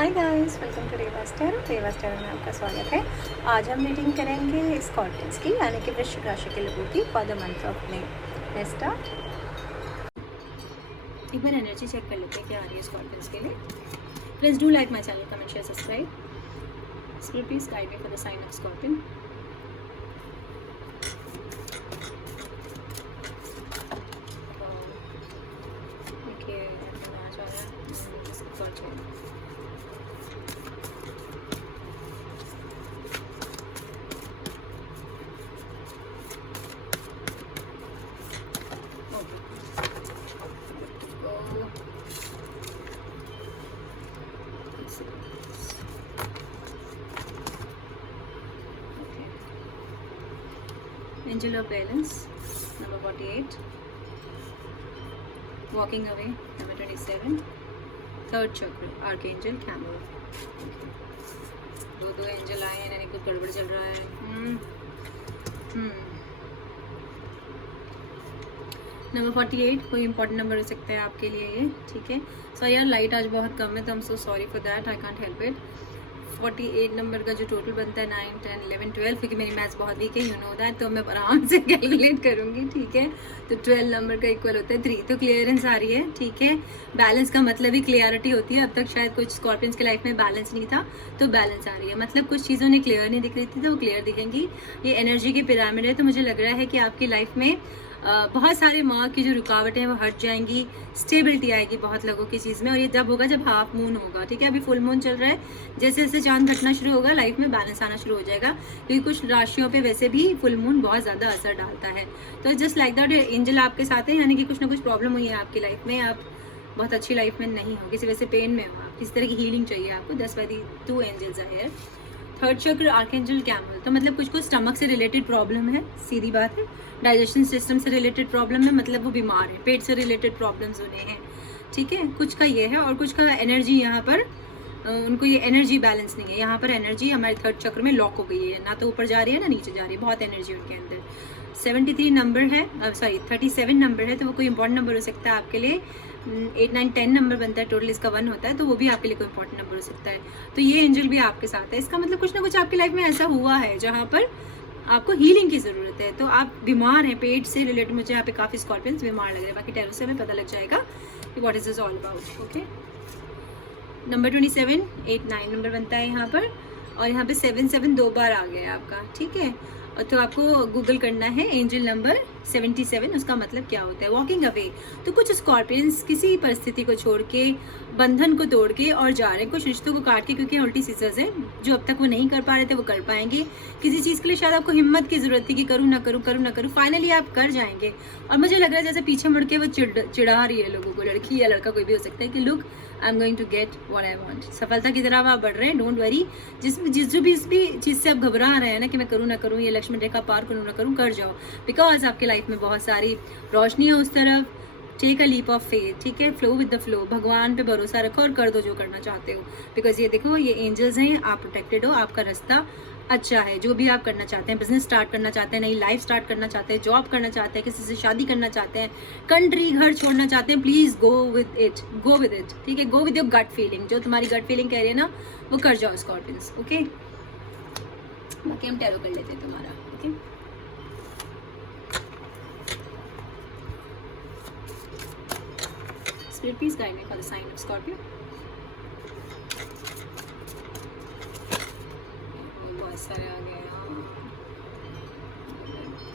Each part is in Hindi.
Hi guys, welcome to Reva's tarot में आपका स्वागत है। आज हम रीडिंग करेंगे स्कॉर्पियंस की, यानी कि वृश्चिक राशि के लोगों की for the month of May. Let's start. एक बार एनर्जी चेक कर लेते हैं क्या आ रही है स्कॉर्पियंस के लिए। Please do like my channel, comment, share, subscribe. Spirit please guide me for the sign of Scorpion. देखिए आ जा रहा है। Angel of Balance, number 48. Walking Away, number 27. Third chakra, Archangel Camel. दो एंजल आए हैं, यानी कुछ गड़बड़ चल रहा है। नंबर 48 कोई इंपॉर्टेंट नंबर हो सकता है आपके लिए ये, ठीक है। सो यार लाइट आज बहुत कम है, तो I am so sorry for that, I can't help it. 48 number का जो टोटल बनता है 9, 10, 11, 12, क्योंकि मेरी मैथ्स बहुत वीक है, यू नो दैट, तो मैं आराम से कैलकुलेट करूँगी, ठीक है। तो 12 नंबर का इक्वल होता है 3, तो क्लियरेंस आ रही है, ठीक है। बैलेंस का मतलब ही क्लियरिटी होती है। अब तक शायद कुछ स्कॉर्पियंस की लाइफ में बैलेंस नहीं था, तो बैलेंस आ रही है, मतलब कुछ चीज़ों ने क्लियर नहीं दिख रही थी तो वो क्लियर दिखेंगी। ये एनर्जी की पिरामिड है, तो मुझे लग रहा है कि आपकी लाइफ में बहुत सारे माँ की जो रुकावटें हैं वो हट जाएंगी, स्टेबिलिटी आएगी बहुत लोगों की चीज़ में। और ये जब होगा जब हाफ मून होगा, ठीक है। अभी फुल मून चल रहा है, जैसे जैसे चांद घटना शुरू होगा लाइफ में बैलेंस आना शुरू हो जाएगा, क्योंकि कुछ राशियों पे वैसे भी फुल मून बहुत ज़्यादा असर डालता है। तो जस्ट लाइक दैट एंजल आपके साथ है, यानी कि कुछ ना कुछ प्रॉब्लम हुई है आपकी लाइफ में, आप बहुत अच्छी लाइफ में नहीं हो, किसी वजह से पेन में हो, आप किसी तरह की हीलिंग चाहिए आपको। 10/2 एंजल्स है। थर्ड चक्र आर्कएंजल कैमल, तो मतलब कुछ को स्टमक से रिलेटेड प्रॉब्लम है, सीधी बात है। डाइजेशन सिस्टम से रिलेटेड प्रॉब्लम है, मतलब वो बीमार है, पेट से रिलेटेड प्रॉब्लम्स उन्हें हैं, ठीक है। कुछ का ये है, और कुछ का एनर्जी यहाँ पर उनको ये एनर्जी बैलेंस नहीं है। यहाँ पर एनर्जी हमारे थर्ड चक्र में लॉक हो गई है, ना तो ऊपर जा रही है ना नीचे जा रही है, बहुत एनर्जी उनके अंदर। 73 नंबर है, 37 नंबर है, तो वो कोई इंपॉर्टेंट नंबर हो सकता है आपके लिए। 8, 9, 10 नंबर बनता है, टोटल इसका 1 होता है, तो वो भी आपके लिए कोई इंपॉर्टेंट नंबर हो सकता है। तो ये एंजल भी आपके साथ है, इसका मतलब कुछ ना कुछ आपकी लाइफ में ऐसा हुआ है जहाँ पर आपको हीलिंग की ज़रूरत है। तो आप बीमार हैं, पेट से रिलेटेड मुझे यहाँ पे काफ़ी स्कॉर्पियंस बीमार लग रहे हैं। बाकी टैरो से हमें पता लग जाएगा कि what is this all about, okay. Number 27, 8, 9 number बनता है यहाँ पर, और यहाँ पे 7, 7 2 बार आ गया है आपका, ठीक है। और तो आपको गूगल करना है एंजल नंबर 77, उसका मतलब क्या होता है। वॉकिंग अवे, तो कुछ स्कॉर्पियंस किसी परिस्थिति को छोड़ के, बंधन को तोड़ के और जा रहे हैं, कुछ रिश्तों को काट के, क्योंकि उल्टी सीजर्स है, जो अब तक वो नहीं कर पा रहे थे वो कर पाएंगे। किसी चीज़ के लिए शायद आपको हिम्मत की जरूरत थी कि करूँ ना करूँ, करूँ ना करूँ, फाइनली आप कर जाएंगे। और मुझे लग रहा है जैसे पीछे मुड़ के वो चिढ़ा रही है लोगों को, लड़की या लड़का कोई भी हो सकता है, कि look I am going to get what I want. सफलता की तरफ आप बढ़ रहे हैं, डोंट वरी। जिस जो भी इस भी चीज़ से आप घबरा रहे हैं ना कि मैं करूँ ना करूँ, ये लक्ष्मण रेखा पार करूँ ना करूँ, कर जाओ, बिकॉज आपके लाइफ में बहुत सारी रोशनी है उस तरफ। Take a leap of faith, ठीक है। फ्लो विद द फ्लो, भगवान पे भरोसा रखो और कर दो जो करना चाहते हो, बिकॉज ये देखो ये एंजल्स हैं, आप प्रोटेक्टेड हो, आपका रास्ता अच्छा है। जो भी आप करना चाहते हैं, बिजनेस स्टार्ट करना चाहते हैं, नई लाइफ स्टार्ट करना चाहते हैं, जॉब करना चाहते हैं, किसी से शादी करना चाहते हैं, कंट्री घर छोड़ना चाहते हैं, please go with it, go with it, ठीक है। Go with your gut feeling, जो तुम्हारी गट फीलिंग कह रही है ना वो कर जाओ स्कॉर्पियंस, ओके। बाकी हम टैरो कर लेते हैं तुम्हारा, okay. Spirit please guide me for the sign of Scorpio. बहुत सारे आ गए,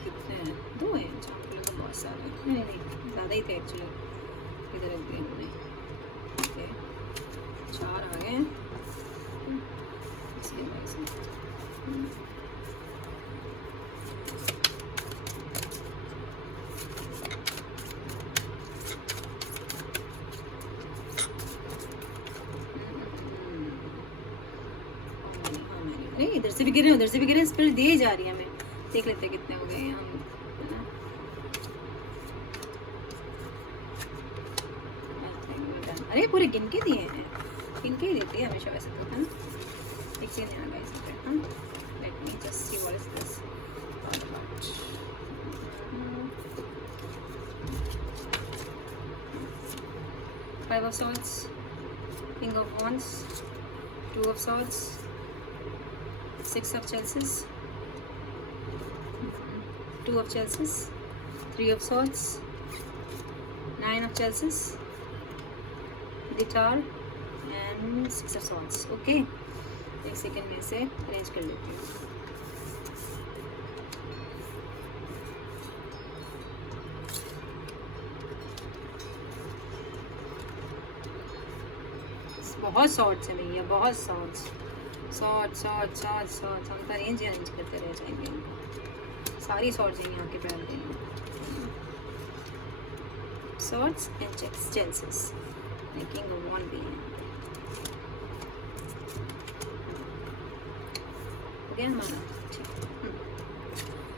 कितने हैं? 2 हैं, चलो तो बहुत सारे, नहीं ज़्यादा ही थे एक्चुअली, इधर रख दिए हमने, ठीक है। 4 आ गए हैं, इसके बाद से नहीं, इधर से भी गिरे उधर से भी गिरे, स्पिरिट दिए जा रही है हमें। देख लेते हैं कितने हो गए हैं हम, है ना। अरे पूरे गिन के दिए हैं, गिन के ही देती है हमेशा वैसे तो, है ना। एक चीज नहीं आ गया इस पे, हाँ। Let me just see what is this. 5 of Swords, King of Wands, 2 of swords, 6 of chances, 2 of chances, 3 of swords, 9 of chances, the tower and 6 of swords. Okay, एक सेकेंड में से अरेंज कर लेती हूँ. बहुत शॉर्ट्स है भैया, बहुत शॉर्ट्स. हम तो अरेंज करते रह जाएंगे. सारी शॉर्ट्स हैं यहाँ के पैर में. Shorts and chances, making a 1 billion.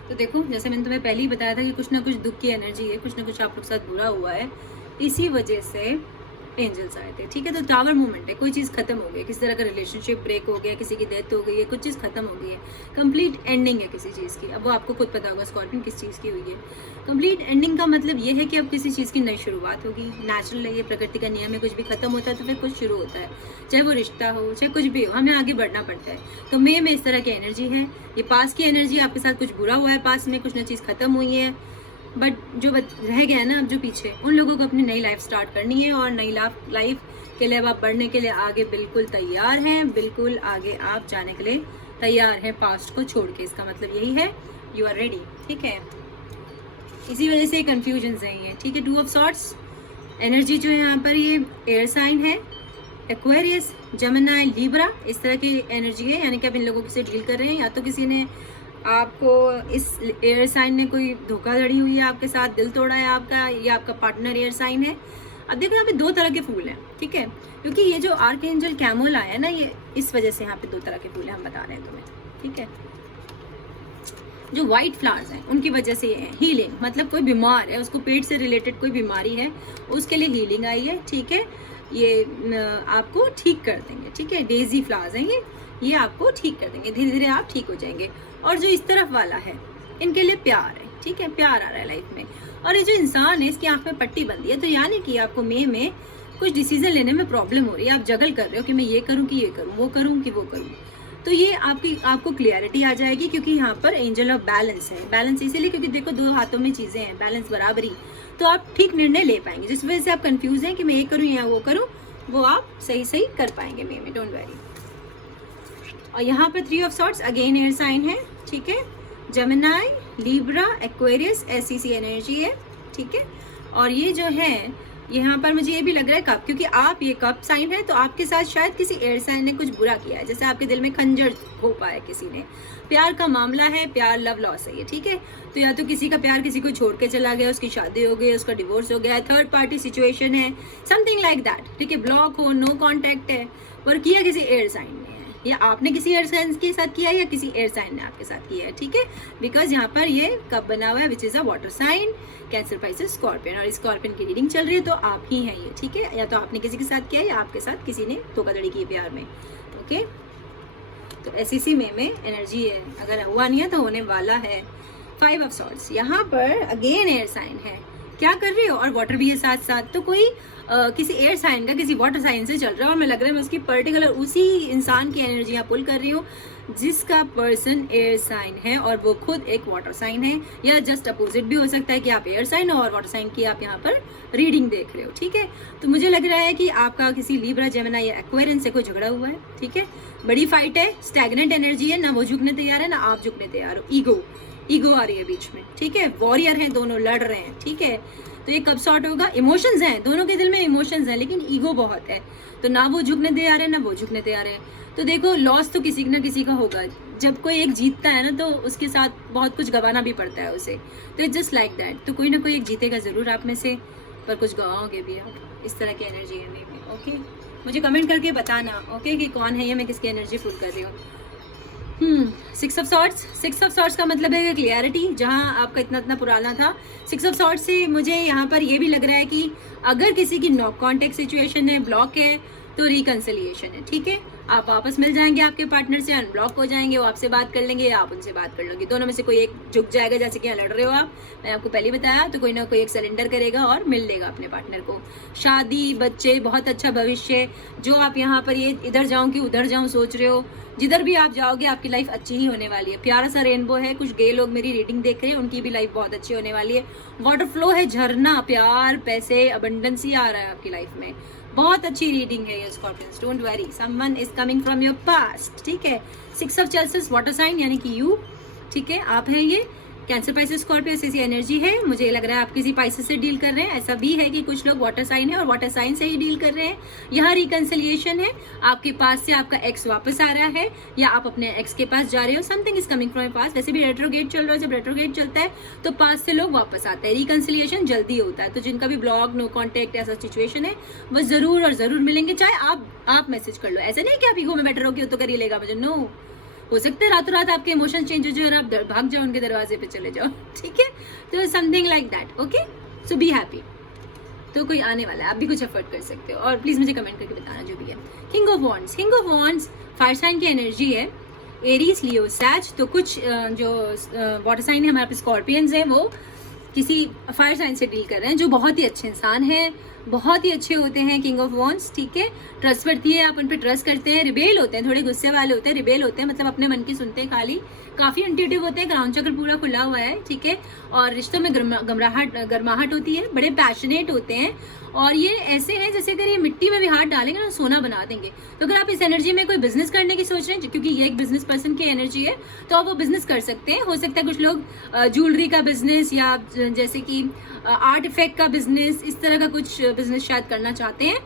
तो देखो, जैसे मैंने तुम्हें पहले ही बताया था कि कुछ ना कुछ दुख की एनर्जी है, कुछ ना कुछ आप लोग के साथ बुरा हुआ है, इसी वजह से एंजल्स आए थे. ठीक है, तो टावर मूवमेंट है, कोई चीज़ खत्म हो गई, किसी तरह का रिलेशनशिप ब्रेक हो गया, किसी की डेथ हो गई है, कुछ चीज़ खत्म हो गई है, कंप्लीट एंडिंग है किसी चीज़ की. अब वो आपको खुद पता होगा स्कॉर्पियन किस चीज़ की हुई है. कंप्लीट एंडिंग का मतलब ये है कि अब किसी चीज़ की नई शुरुआत होगी. नेचुरल है, ये प्रकृति का नियम है. कुछ भी खत्म होता है तो फिर कुछ शुरू होता है, चाहे वो रिश्ता हो, चाहे कुछ भी हो, हमें आगे बढ़ना पड़ता है. तो मे में इस तरह की एनर्जी है. ये पास की एनर्जी, आपके साथ कुछ बुरा हुआ है, पास में कुछ ना चीज़ खत्म हुई है, बट जो रह गया है ना अब जो पीछे, उन लोगों को अपनी नई लाइफ स्टार्ट करनी है. और नई लाइफ के लिए अब आप बढ़ने के लिए आगे बिल्कुल तैयार हैं, बिल्कुल आगे आप जाने के लिए तैयार हैं पास्ट को छोड़ के. इसका मतलब यही है, यू आर रेडी. ठीक है, इसी वजह से कंफ्यूजन है ये. ठीक है, 2 ऑफ सॉर्ट्स एनर्जी जो है यहाँ पर, ये एयर साइन है, एक्वेरियस, जेमिनी, लिब्रा, इस तरह की एनर्जी है. यानी कि आप इन लोगों से डील कर रहे हैं, या तो किसी ने आपको, इस एयर साइन ने कोई धोखाधड़ी हुई है आपके साथ, दिल तोड़ा है आपका, या आपका पार्टनर एयर साइन है. अब देखो यहाँ पे 2 तरह के फूल हैं. ठीक है, क्योंकि ये जो आर्कएंजल कैमुल आया है ना, ये इस वजह से यहाँ पे 2 तरह के फूल हैं, हम बता रहे हैं तुम्हें. ठीक है, जो वाइट फ्लावर्स हैं उनकी वजह से ये है हीलिंग. मतलब कोई बीमार है, उसको पेट से रिलेटेड कोई बीमारी है, उसके लिए हीलिंग आई है. ठीक है, ये आपको ठीक कर देंगे. ठीक है, डेजी फ्लावर्स हैं ये आपको ठीक कर देंगे, धीरे धीरे आप ठीक हो जाएंगे. और जो इस तरफ वाला है, इनके लिए प्यार है. ठीक है, प्यार आ रहा है लाइफ में. और ये जो इंसान है, इसकी आंख में पट्टी बंदी है, तो यानी कि आपको मे में कुछ डिसीजन लेने में प्रॉब्लम हो रही है. आप जगल कर रहे हो कि मैं ये करूँ कि ये करूँ, वो करूँ कि वो करूँ. तो ये आपको क्लियरिटी आ जाएगी, क्योंकि यहाँ पर एंजल ऑफ बैलेंस है. बैलेंस इसीलिए क्योंकि देखो 2 हाथों में चीज़ें हैं, बैलेंस, बराबरी. तो आप ठीक निर्णय ले पाएंगे. जिस वजह से आप कंफ्यूज हैं कि मैं ये करूँ या वो करूँ, वो आप सही कर पाएंगे मे में. Don't worry. और यहाँ पर 3 of swords again air sign है. ठीक है, जेमिनी, लिब्रा, एक्वेरियस, ऐसी सी एनर्जी है. ठीक है, और ये जो है यहाँ पर मुझे ये भी लग रहा है कप, क्योंकि आप ये कप साइन है, तो आपके साथ शायद किसी एयर साइन ने कुछ बुरा किया है. जैसे आपके दिल में खंजर घोंपा है किसी ने. प्यार का मामला है, प्यार लव लॉस है ये. ठीक है, तो या तो किसी का प्यार किसी को छोड़ के चला गया, उसकी शादी हो गई, उसका डिवोर्स हो गया, थर्ड पार्टी सिचुएशन है, समथिंग लाइक दैट. ठीक है, ब्लॉक हो, नो कॉन्टैक्ट है, और किया किसी एयर साइन ने, या आपने किसी एयर साइन के साथ किया है, या किसी एयर साइन ने आपके साथ किया है. ठीक है, बिकॉज यहाँ पर ये कप बना हुआ है, which is a water sign, Cancer, Pisces, Scorpion. और स्कॉर्पियन की रीडिंग चल रही है, तो आप ही हैं ये. ठीक है, या तो आपने किसी के साथ किया है, या आपके साथ किसी ने धोखाधड़ी की प्यार में. ओके, तो ऐसी में एनर्जी है. अगर हुआ नहीं है तो होने वाला है. 5 ऑफ सॉर्ट्स यहाँ पर अगेन एयर साइन है. क्या कर रहे हो, और वाटर भी है साथ साथ. तो कोई किसी एयर साइन का किसी वाटर साइन से चल रहा है, और मैं लग रहा है मैं उसकी पर्टिकुलर उसी इंसान की एनर्जी यहाँ पुल कर रही हूँ जिसका पर्सन एयर साइन है, और वो खुद एक वाटर साइन है. या जस्ट अपोजिट भी हो सकता है कि आप एयर साइन हो और वाटर साइन की आप यहाँ पर रीडिंग देख रहे हो. ठीक है, तो मुझे लग रहा है कि आपका किसी लिब्रा, जेमिनी या एक्वेरियस से कोई झगड़ा हुआ है. ठीक है, बड़ी फाइट है, स्टैग्नेंट एनर्जी है, ना वो झुकने तैयार है, ना आप झुकने तैयार हो. ईगो आ रही है बीच में. ठीक है, वॉरियर हैं दोनों, लड़ रहे हैं. ठीक है, तो ये कब सॉर्ट होगा. इमोशंस हैं दोनों के दिल में, इमोशंस हैं, लेकिन ईगो बहुत है, तो ना वो झुकने तैयार है, ना वो झुकने तैयार है. तो देखो, लॉस तो किसी न किसी का होगा. जब कोई एक जीतता है ना, तो उसके साथ बहुत कुछ गंवाना भी पड़ता है उसे. तो इट्स जस्ट लाइक दैट. तो कोई ना कोई एक जीतेगा जरूर आप में से, पर कुछ गवाओगे भी आप. इस तरह की एनर्जी है मेरे में. ओके, मुझे कमेंट करके बताना. ओके, कि कौन है ये, मैं किसकी एनर्जी फुल कर रही हूँ. 6 ऑफ सॉर्ट्स का मतलब है क्लियरिटी, जहाँ आपका इतना पुराना था. 6 ऑफ सॉर्ट्स से मुझे यहाँ पर ये भी लग रहा है कि अगर किसी की नो कॉन्टेक्ट सिचुएशन है, ब्लॉक है, तो रिकंसिलिएशन है, ठीक है। आप वापस मिल जाएंगे आपके पार्टनर से, अनब्लॉक हो जाएंगे, वो आपसे बात कर लेंगे या आप उनसे बात कर लोगे, दोनों में से कोई एक झुक जाएगा। जैसे कि यहाँ लड़ रहे हो आप, मैंने आपको पहले बताया, तो कोई ना कोई एक सरेंडर करेगा और मिल लेगा अपने पार्टनर को। शादी, बच्चे, बहुत अच्छा भविष्य। जो आप यहाँ पर ये इधर जाऊँ कि उधर जाऊँ सोच रहे हो, जिधर भी आप जाओगे आपकी लाइफ अच्छी ही होने वाली है। प्यारा सा रेनबो है, कुछ गे लोग मेरी रीडिंग देख रहे हैं, उनकी भी लाइफ बहुत अच्छी होने वाली है। वाटर फ्लो है, झरना, प्यार, पैसे, अबंडेंस ही आ रहा है आपकी लाइफ में। बहुत अच्छी रीडिंग है ये Scorpions, don't worry, someone is coming from your past, ठीक है। 6 ऑफ चेल्सिस, वाटर साइन यानी कि यू, ठीक है, आप हैं ये। कैंसर, पाइसेस, स्कॉर्पियो ऐसी एनर्जी है। मुझे लग रहा है आप किसी पाइसेस से डील कर रहे हैं, ऐसा भी है कि कुछ लोग वाटर साइन है और वाटर साइन से ही डील कर रहे हैं। यहाँ रिकंसिलिएशन है, आपके पास से आपका एक्स वापस आ रहा है या आप अपने एक्स के पास जा रहे हो, समथिंग इज कमिंग फ्रॉम पास। वैसे भी रेट्रोगेट चल रहा है, जब रेट्रोगेट चलता है तो पास से लोग वापस आते हैं, रिकंसिलिएशन जल्दी होता है। तो जिनका भी ब्लॉग, नो कॉन्टेक्ट ऐसा सिचुएशन है, वो जरूर और जरूर मिलेंगे, चाहे आप मैसेज कर लो। ऐसा नहीं कि आप ईगो में बैठे रहो कि वो तो कर ही लेगा मुझे, नो। हो सकता है रातों रात आपके इमोशन चेंज हो जाए और आप भाग जाओ उनके दरवाजे पे चले जाओ, ठीक है। तो something like that, okay, so be happy. तो कोई आने वाला है, आप भी कुछ एफर्ट कर सकते हो, और प्लीज मुझे कमेंट करके बताना जो भी है। King of wands, king of wands fire sign की एनर्जी है, एरीज, लियो, सैज। तो कुछ जो वाटर साइन है हमारे स्कॉर्पियंस हैं, वो किसी फायर साइन से डील कर रहे हैं, जो बहुत ही अच्छे इंसान हैं, बहुत ही अच्छे होते हैं किंग ऑफ वॉन्ड्स, ठीक है। ट्रस्टवर्दी है, आप उन पर ट्रस्ट करते हैं। रिबेल होते हैं, थोड़े गुस्से वाले होते हैं, रिबेल होते हैं, मतलब अपने मन की सुनते हैं खाली। काफ़ी इंट्यूटिव होते हैं, क्राउन चक्र पूरा खुला हुआ है, ठीक है। और रिश्तों में गर्माहट होती है, बड़े पैशनेट होते हैं। और ये ऐसे हैं जैसे अगर ये मिट्टी में भी हाथ डालेंगे ना सोना बना देंगे। तो अगर आप इस एनर्जी में कोई बिजनेस करने की सोच रहे हैं, क्योंकि ये एक बिजनेस पर्सन की एनर्जी है, तो आप वो बिजनेस कर सकते हैं। हो सकता है कुछ लोग ज्वेलरी का बिजनेस या जैसे कि आर्ट इफेक्ट का बिजनेस, इस तरह का कुछ बिजनेस शायद करना चाहते हैं।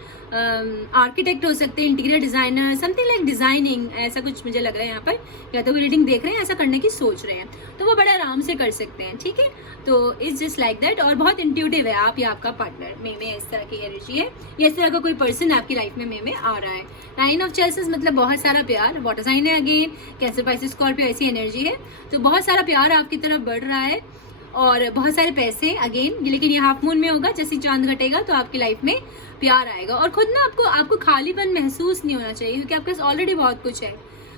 आर्किटेक्ट हो सकते हैं, interior designer, something like designing, ऐसा कुछ मुझे लग रहा है यहाँ पर। या तो वो रीडिंग देख रहे हैं, ऐसा करने की सोच रहे हैं, तो वो बड़े आराम से कर सकते हैं, ठीक है। तो इट्स जस्ट लाइक दैट। और बहुत इंट्यूटिव है आप या आपका पार्टनर, में इस तरह की एनर्जी है, या इस तरह का कोई पर्सन आपकी लाइफ में आ रहा है। 9 ऑफ चेल्सिस मतलब बहुत सारा प्यार, वाटर साइन है अगेन, कैंसर, पाइसेस, स्कॉर्पियो ऐसी एनर्जी है। तो बहुत सारा प्यार आपकी तरफ बढ़ रहा है और बहुत सारे पैसे अगेन, लेकिन ये हाफ मून में होगा, जैसे चांद घटेगा तो आपकी लाइफ में प्यार आएगा। और खुद ना आपको खालीपन महसूस नहीं होना चाहिए, क्योंकि आपके पास ऑलरेडी बहुत कुछ है।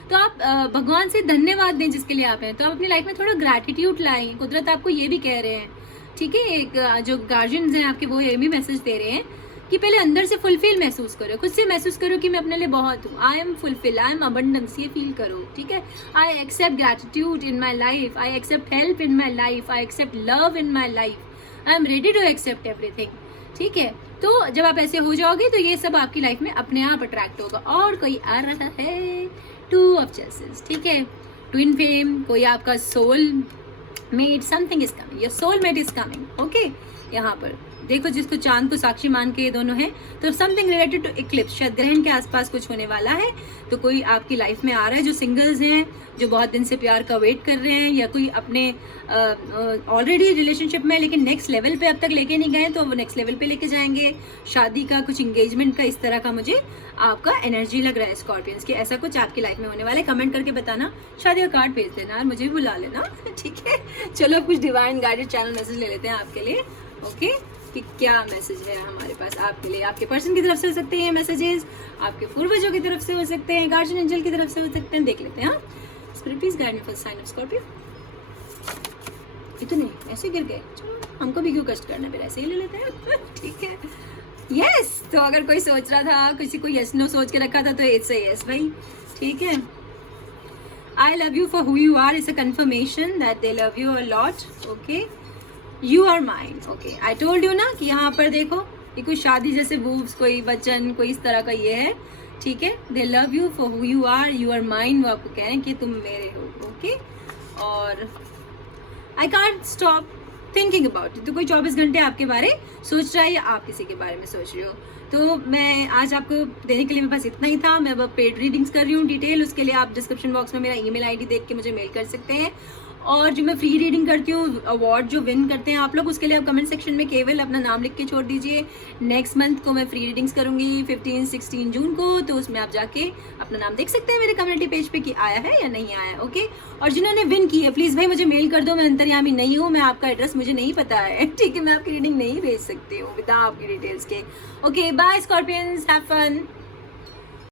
तो आप भगवान से धन्यवाद दें जिसके लिए आप हैं। तो आप अपनी लाइफ में थोड़ा ग्रैटिट्यूड लाएं, कुदरत आपको ये भी कह रहे हैं, ठीक है। एक जो गार्जियंस हैं आपके, वो ये भी मैसेज दे रहे हैं कि पहले अंदर से फुलफिल महसूस करो, खुद से महसूस करो कि मैं अपने लिए बहुत हूँ, I am fulfil, I am abundance, ये फील करो, ठीक है। I accept gratitude in my life, I accept help in my life, I accept love in my life, I am ready to accept everything, ठीक है। तो जब आप ऐसे हो जाओगे तो ये सब आपकी लाइफ में अपने आप अट्रैक्ट होगा। और कोई आ रहा है 2 ऑफ चेल्सिस, ठीक है, ट्विन फेम, कोई आपका soul mate, something is coming, your soul mate is coming, okay. यहाँ पर देखो, जिसको चांद को साक्षी मान के ये दोनों हैं, तो समथिंग रिलेटेड टू इक्लिप्स, शायद ग्रहण के आसपास कुछ होने वाला है। तो कोई आपकी लाइफ में आ रहा है जो सिंगल्स हैं, जो बहुत दिन से प्यार का वेट कर रहे हैं, या कोई अपने ऑलरेडी रिलेशनशिप में लेकिन नेक्स्ट लेवल पे अब तक लेके नहीं गए, तो वो नेक्स्ट लेवल पे लेके जाएंगे। शादी का, कुछ इंगेजमेंट का, इस तरह का मुझे आपका एनर्जी लग रहा है स्कॉर्पियंस की, ऐसा कुछ आपकी लाइफ में होने वाला है। कमेंट करके बताना, शादी का कार्ड भेज देना और मुझे भी बुला लेना, ठीक है। चलो कुछ डिवाइन गाइडेड चैनल मैसेज ले लेते हैं आपके लिए, ओके, कि क्या मैसेज है हमारे पास आपके लिए। आपके पर्सन की तरफ से हो सकते हैं मैसेजेस, आपके पूर्वजों की तरफ से हो सकते हैं, गार्जियन एंजल की तरफ से हो सकते हैं, देख लेते हैं। Spirit please guide me for sign of Scorpio. इतने ऐसे गिर गए, चलो हमको भी क्यों कष्ट करना, फिर ऐसे ही ले लेते हैं, ठीक है। यस, तो अगर कोई सोच रहा था, किसी को यस नो सोच के रखा था, तो इट्स अ यस भाई, ठीक है। I love you for who you are is a confirmation that they love you a lot, okay. You are mine, okay. I told you ना कि यहाँ पर देखो, ये कोई शादी जैसे वूव्स, कोई वचन, कोई इस तरह का ये है, ठीक है। They love you for who you are mine, वो आपको कह रहे हैं कि तुम मेरे हो, ओके। और I can't stop thinking about it. तो कोई 24 घंटे आपके बारे सोच रहा है या आप किसी के बारे में सोच रहे हो। तो मैं आज आपको देने के लिए मेरे पास इतना ही था। मैं अब पेड रीडिंग्स कर रही हूँ डिटेल, उसके लिए आप डिस्क्रिप्शन बॉक्स में मेरा ईमेल आईडी देख के मुझे मेल कर सकते हैं। और जो मैं फ्री रीडिंग करती हूँ, अवार्ड जो विन करते हैं आप लोग, उसके लिए आप कमेंट सेक्शन में केवल अपना नाम लिख के छोड़ दीजिए। नेक्स्ट मंथ को मैं फ्री रीडिंग्स करूँगी 15-16 जून को, तो उसमें आप जाके अपना नाम देख सकते हैं मेरे कम्युनिटी पेज पे कि आया है या नहीं आया, ओके। और जिन्होंने विन की है प्लीज़ भाई मुझे मेल कर दो, मैं अंतर्यामी नहीं हूँ, मैं आपका एड्रेस मुझे नहीं पता है, ठीक है। मैं आपकी रीडिंग नहीं भेज सकती हूँ विदा आपकी डिटेल्स के, okay. Bye Scorpions, have fun.